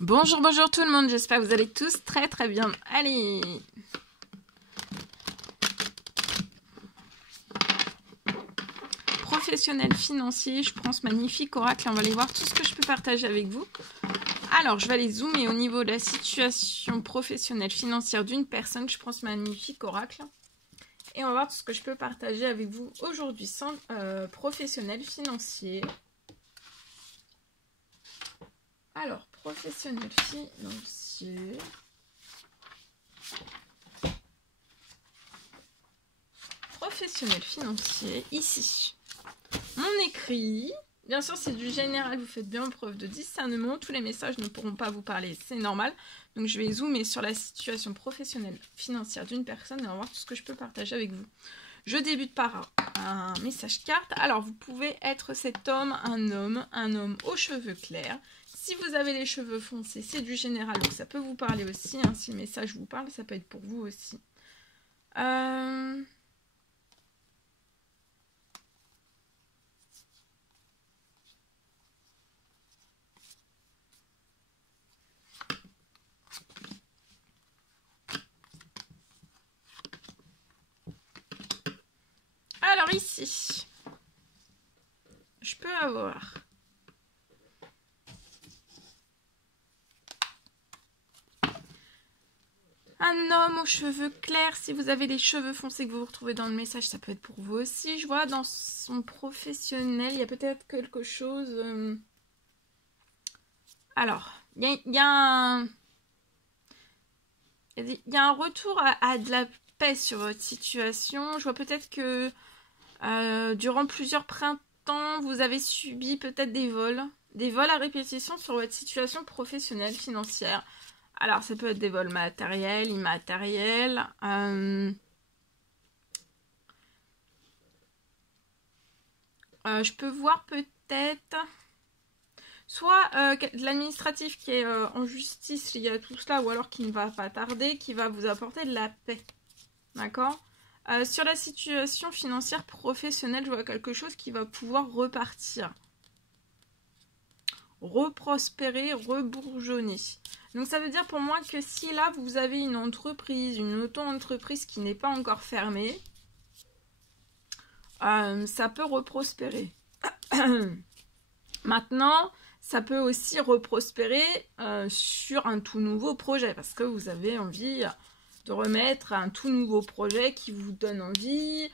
Bonjour, bonjour tout le monde, j'espère que vous allez tous très très bien. Allez. Professionnel financier, je prends ce magnifique oracle et on va aller voir tout ce que je peux partager avec vous. Alors, je vais aller zoomer au niveau de la situation professionnelle financière d'une personne. Je prends ce magnifique oracle et on va voir tout ce que je peux partager avec vous aujourd'hui sans professionnel financier. Alors, professionnel financier. Professionnel financier, ici. Mon écrit, bien sûr c'est du général, vous faites bien preuve de discernement, tous les messages ne pourront pas vous parler, c'est normal. Donc je vais zoomer sur la situation professionnelle financière d'une personne et on va voir tout ce que je peux partager avec vous. Je débute par un message carte. Alors vous pouvez être cet homme, un homme aux cheveux clairs. Si vous avez les cheveux foncés, c'est du général, donc ça peut vous parler aussi. Hein. Si le message vous parle, ça peut être pour vous aussi. Alors ici, je peux avoir un homme aux cheveux clairs. Si vous avez les cheveux foncés que vous vous retrouvez dans le message, ça peut être pour vous aussi. Je vois dans son professionnel, il y a peut-être quelque chose... Alors, il y a un retour à de la paix sur votre situation. Je vois peut-être que durant plusieurs printemps, vous avez subi peut-être des vols à répétition sur votre situation professionnelle, financière. Alors, ça peut être des vols matériels, immatériels. Je peux voir peut-être soit de l'administratif qui est en justice lié à tout cela, ou alors qui ne va pas tarder, qui va vous apporter de la paix. D'accord ? Sur la situation financière professionnelle, je vois quelque chose qui va pouvoir repartir. Reprospérer, rebourgeonner. Donc ça veut dire pour moi que si là vous avez une entreprise, une auto-entreprise qui n'est pas encore fermée, ça peut reprospérer. Maintenant, ça peut aussi reprospérer sur un tout nouveau projet parce que vous avez envie de remettre un tout nouveau projet qui vous donne envie,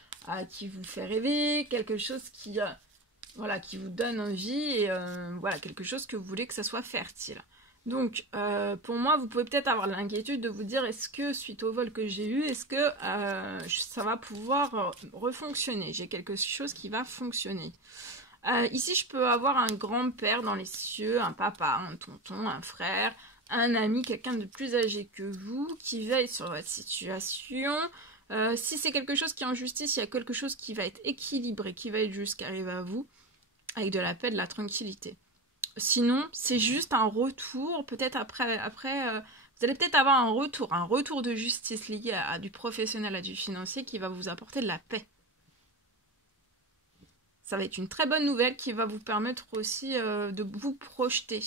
qui vous fait rêver, quelque chose qui... Voilà, qui vous donne envie et voilà, quelque chose que vous voulez que ça soit fertile. Donc, pour moi, vous pouvez peut-être avoir l'inquiétude de vous dire, est-ce que, suite au vol que j'ai eu, est-ce que ça va pouvoir refonctionner? J'ai quelque chose qui va fonctionner. Ici, je peux avoir un grand-père dans les cieux, un papa, un tonton, un frère, un ami, quelqu'un de plus âgé que vous, qui veille sur votre situation. Si c'est quelque chose qui est en justice, il y a quelque chose qui va être équilibré, qui va être juste, qui arrive à vous, avec de la paix, de la tranquillité. Sinon, c'est juste un retour, peut-être après vous allez peut-être avoir un retour de justice lié à du professionnel, à du financier, qui va vous apporter de la paix. Ça va être une très bonne nouvelle qui va vous permettre aussi de vous projeter.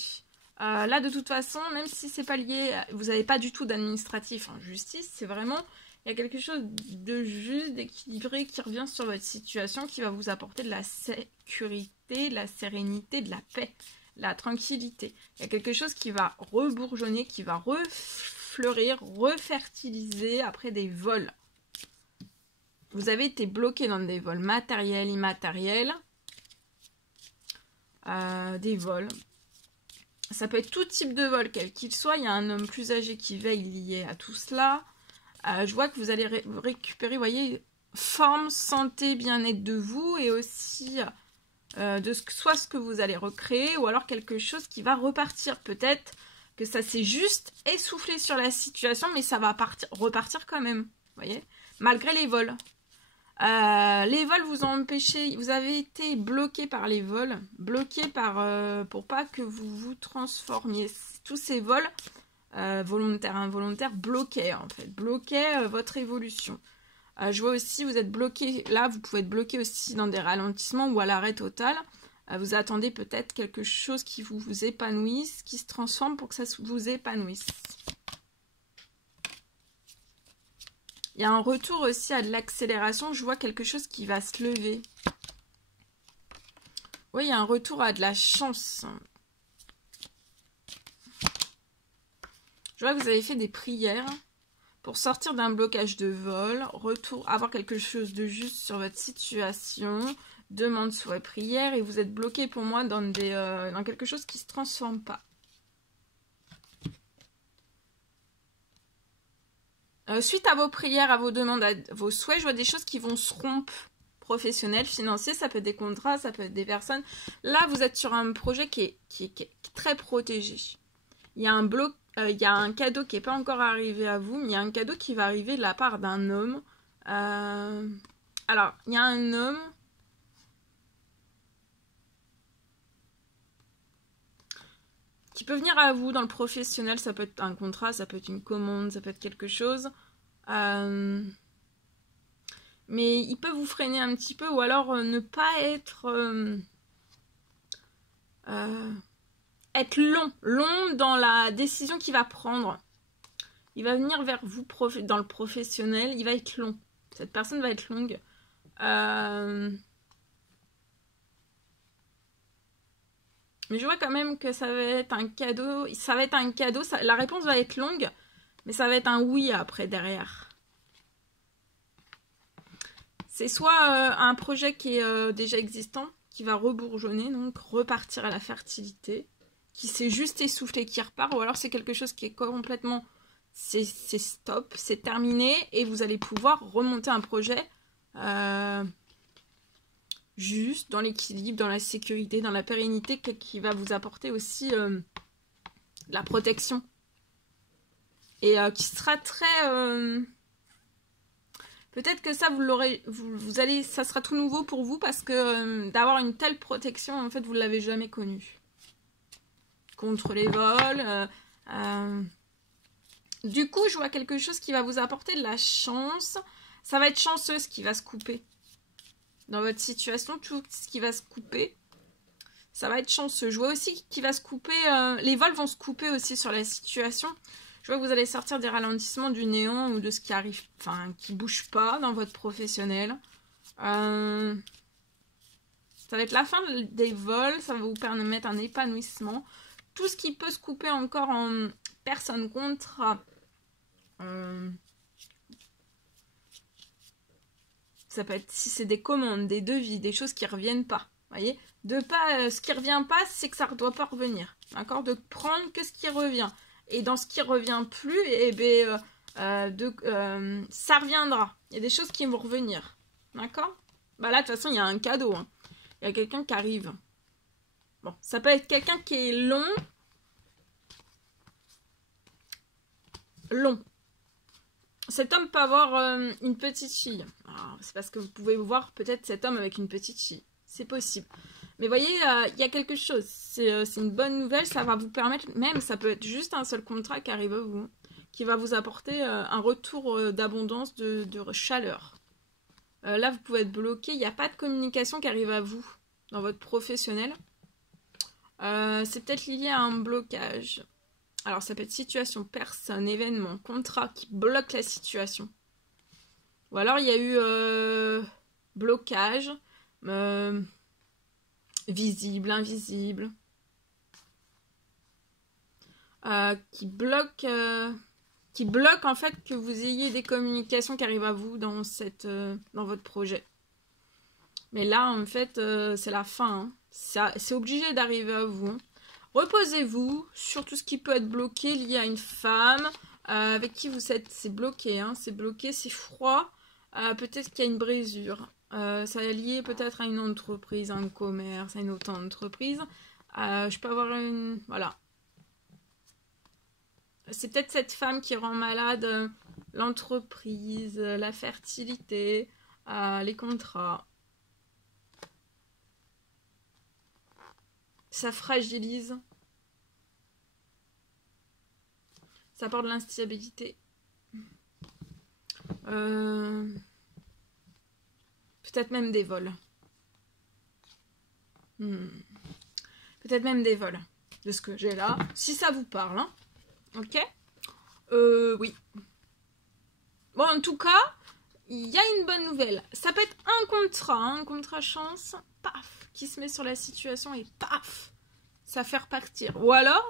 Là, de toute façon, même si c'est pas lié, vous n'avez pas du tout d'administratif en justice, c'est vraiment... Il y a quelque chose de juste, d'équilibré qui revient sur votre situation, qui va vous apporter de la sécurité, de la sérénité, de la paix, de la tranquillité. Il y a quelque chose qui va rebourgeonner, qui va refleurir, refertiliser après des vols. Vous avez été bloqué dans des vols matériels, immatériels, des vols. Ça peut être tout type de vol, quel qu'il soit. Il y a un homme plus âgé qui veille lié à tout cela. Je vois que vous allez récupérer, vous voyez, forme, santé, bien-être de vous et aussi de soit ce que vous allez recréer ou alors quelque chose qui va repartir. Peut-être que ça s'est juste essoufflé sur la situation, mais ça va repartir quand même, vous voyez, malgré les vols. Les vols vous ont empêché, vous avez été bloqué par les vols, bloqué pour pas que vous vous transformiez. Tous ces vols... volontaire, involontaire, bloquait en fait, bloquait votre évolution. Je vois aussi, vous êtes bloqué, là vous pouvez être bloqué aussi dans des ralentissements ou à l'arrêt total. Vous attendez peut-être quelque chose qui vous épanouisse, qui se transforme pour que ça vous épanouisse. Il y a un retour aussi à de l'accélération. Je vois quelque chose qui va se lever. Oui, il y a un retour à de la chance. Je vois que vous avez fait des prières pour sortir d'un blocage de vol, avoir quelque chose de juste sur votre situation, demande, souhait, prière, et vous êtes bloqué pour moi dans quelque chose qui ne se transforme pas. Suite à vos prières, à vos demandes, à vos souhaits, je vois des choses qui vont se rompre. Professionnel, financier, ça peut être des contrats, ça peut être des personnes. Là, vous êtes sur un projet qui est très protégé. Il y a un cadeau qui n'est pas encore arrivé à vous, mais il y a un cadeau qui va arriver de la part d'un homme. Alors, il y a un homme qui peut venir à vous dans le professionnel. Ça peut être un contrat, ça peut être une commande, ça peut être quelque chose. Mais il peut vous freiner un petit peu, ou alors ne pas être long dans la décision qu'il va prendre. Il va venir vers vous dans le professionnel, il va être long. Cette personne va être longue. Mais je vois quand même que ça va être un cadeau. La réponse va être longue, mais ça va être un oui après derrière. C'est soit un projet qui est déjà existant, qui va rebourgeonner, donc repartir à la fertilité, qui s'est juste essoufflé, qui repart, ou alors c'est quelque chose qui est complètement, c'est stop, c'est terminé, et vous allez pouvoir remonter un projet juste dans l'équilibre, dans la sécurité, dans la pérennité, qui va vous apporter aussi de la protection. Et qui sera très... Peut-être que ça, ça sera tout nouveau pour vous parce que d'avoir une telle protection, en fait, vous ne l'avez jamais connue. Contre les vols. Du coup, je vois quelque chose qui va vous apporter de la chance. Ça va être chanceux ce qui va se couper. Dans votre situation, tout ce qui va se couper, ça va être chanceux. Je vois aussi qu'il va se couper... les vols vont se couper aussi sur la situation. Je vois que vous allez sortir des ralentissements du néant ou de ce qui arrive, enfin, qui bouge pas dans votre professionnel. Ça va être la fin des vols, ça va vous permettre un épanouissement. Tout ce qui peut se couper encore en personne contrat. Ça peut être, si c'est des commandes, des devis, des choses qui ne reviennent pas. Voyez, ce qui ne revient pas, c'est que ça ne doit pas revenir. D'accord? De prendre que ce qui revient. Et dans ce qui revient plus, eh ben, ça reviendra. Il y a des choses qui vont revenir. D'accord? Bah là, de toute façon, il y a un cadeau. Hein. Il y a quelqu'un qui arrive. Bon, ça peut être quelqu'un qui est long. Long. Cet homme peut avoir une petite fille. C'est parce que vous pouvez voir peut-être cet homme avec une petite fille. C'est possible. Mais voyez, il y a quelque chose. C'est une bonne nouvelle. Ça va vous permettre, même ça peut être juste un seul contrat qui arrive à vous, qui va vous apporter un retour d'abondance, de chaleur. Là, vous pouvez être bloqué. Il n'y a pas de communication qui arrive à vous dans votre professionnel. C'est peut-être lié à un blocage. Alors, ça peut être situation, personne, événement, contrat qui bloque la situation. Ou alors, il y a eu blocage. Visible, invisible, qui bloque en fait que vous ayez des communications qui arrivent à vous dans votre projet. Mais là, en fait, c'est la fin. Hein. C'est obligé d'arriver à vous. Hein. Reposez-vous sur tout ce qui peut être bloqué lié à une femme avec qui vous êtes. C'est bloqué, hein. C'est bloqué, c'est froid. Peut-être qu'il y a une brisure. Ça est lié peut-être à une entreprise, à un commerce, à une autre entreprise. Je peux avoir une... Voilà. C'est peut-être cette femme qui rend malade l'entreprise, la fertilité, les contrats. Ça fragilise. Ça apporte de l'instabilité. Peut-être même des vols. Peut-être même des vols, de ce que j'ai là. Si ça vous parle, hein. Ok. Oui. Bon, en tout cas, il y a une bonne nouvelle. Ça peut être un contrat chance, paf, qui se met sur la situation et paf, ça fait repartir. Ou alors,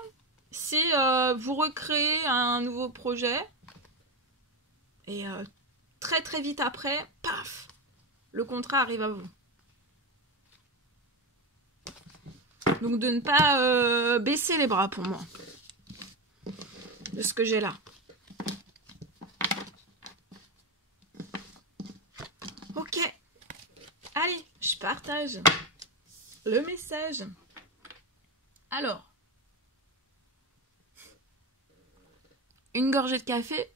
si vous recréez un nouveau projet et très très vite après, paf, le contrat arrive à vous. Donc de ne pas baisser les bras pour moi. De ce que j'ai là. Ok. Allez, je partage le message. Alors. Une gorgée de café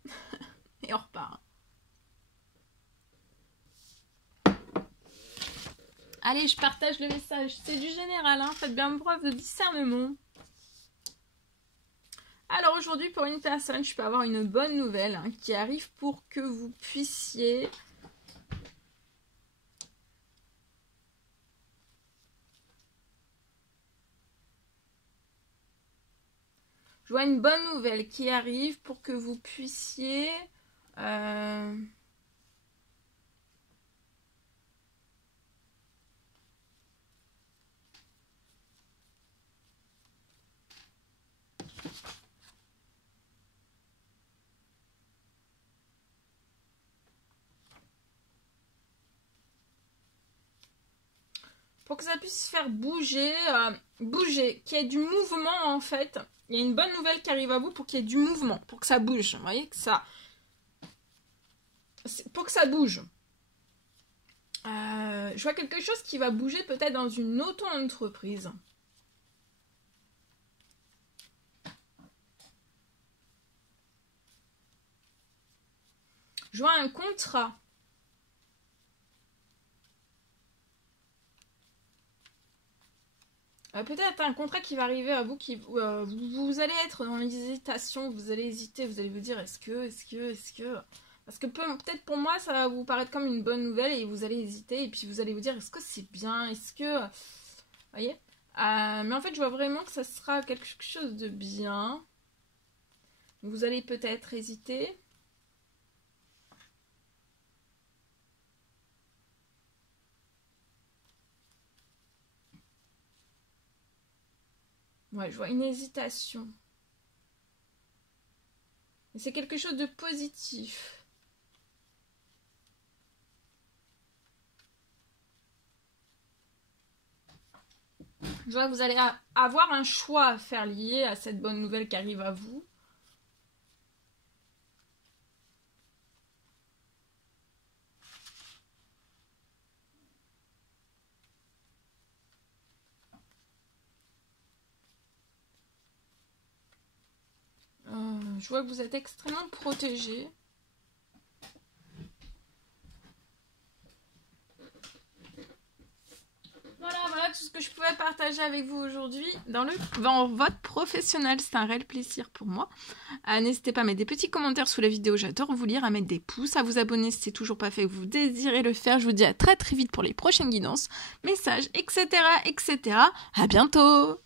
et on repart. Allez, je partage le message. C'est du général, hein. Faites bien preuve de discernement. Alors aujourd'hui, pour une personne, je peux avoir une bonne nouvelle hein, qui arrive pour que vous puissiez... Je vois une bonne nouvelle qui arrive pour que vous puissiez... pour que ça puisse faire bouger, qu'il y ait du mouvement en fait. Il y a une bonne nouvelle qui arrive à vous pour qu'il y ait du mouvement, pour que ça bouge. Vous voyez que ça... Pour que ça bouge. Je vois quelque chose qui va bouger peut-être dans une auto-entreprise. Je vois un contrat. Peut-être un contrat qui va arriver à vous, vous allez être dans l'hésitation, vous allez hésiter, vous allez vous dire est-ce que... Parce que peut-être pour moi, ça va vous paraître comme une bonne nouvelle et vous allez hésiter et puis vous allez vous dire est-ce que c'est bien, est-ce que... Vous voyez mais en fait, je vois vraiment que ça sera quelque chose de bien. Vous allez peut-être hésiter. Ouais, je vois une hésitation. Mais c'est quelque chose de positif. Je vois que vous allez avoir un choix à faire lié à cette bonne nouvelle qui arrive à vous. Je vois que vous êtes extrêmement protégé. Voilà tout ce que je pouvais partager avec vous aujourd'hui dans votre professionnel. C'est un réel plaisir pour moi. N'hésitez pas à mettre des petits commentaires sous la vidéo. J'adore vous lire, à mettre des pouces, à vous abonner si c'est toujours pas fait et que vous désirez le faire. Je vous dis à très très vite pour les prochaines guidances, messages, etc. À bientôt!